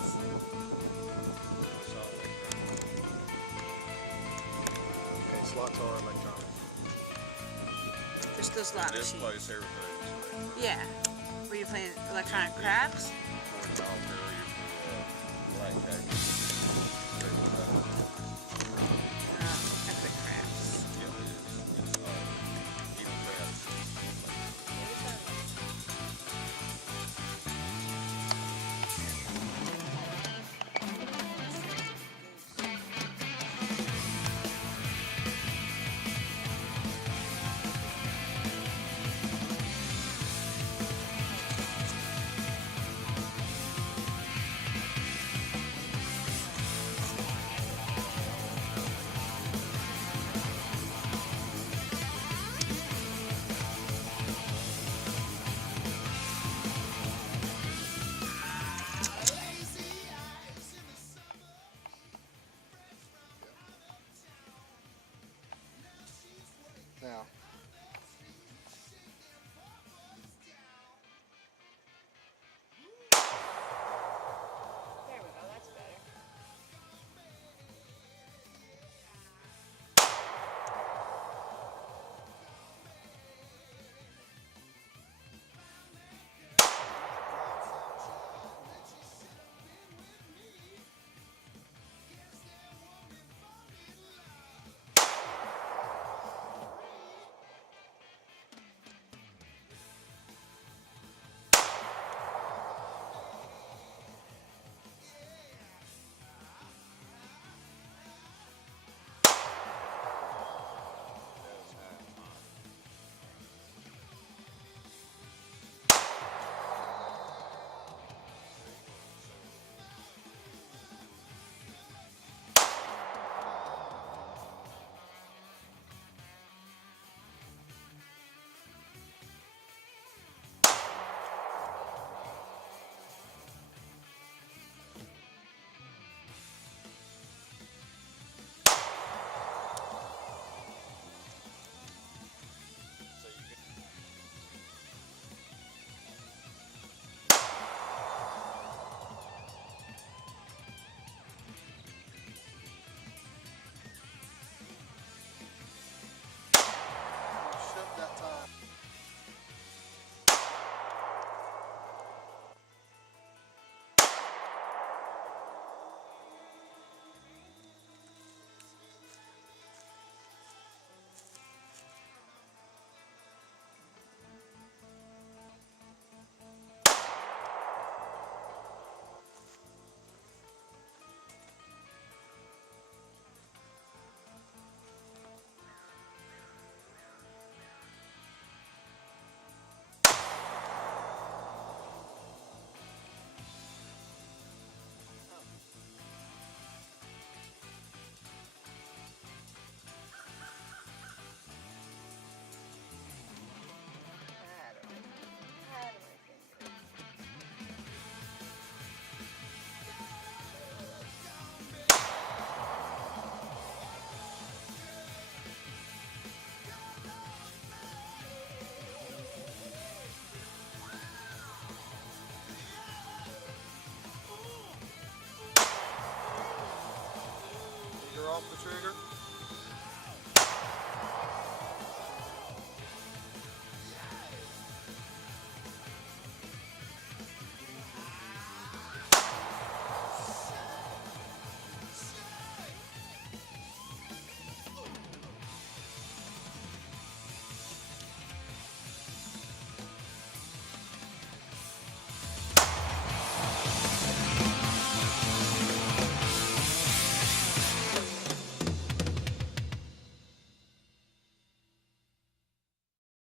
slots. Okay, slots are electronic. Just those slot This machines. place, everything's Yeah. Were you playing electronic craps? $40 failure for black cake. I quit craps. Yeah, it is. It's even better. Now, There we go, that's better. shut that time. How do I think? Finger off the trigger.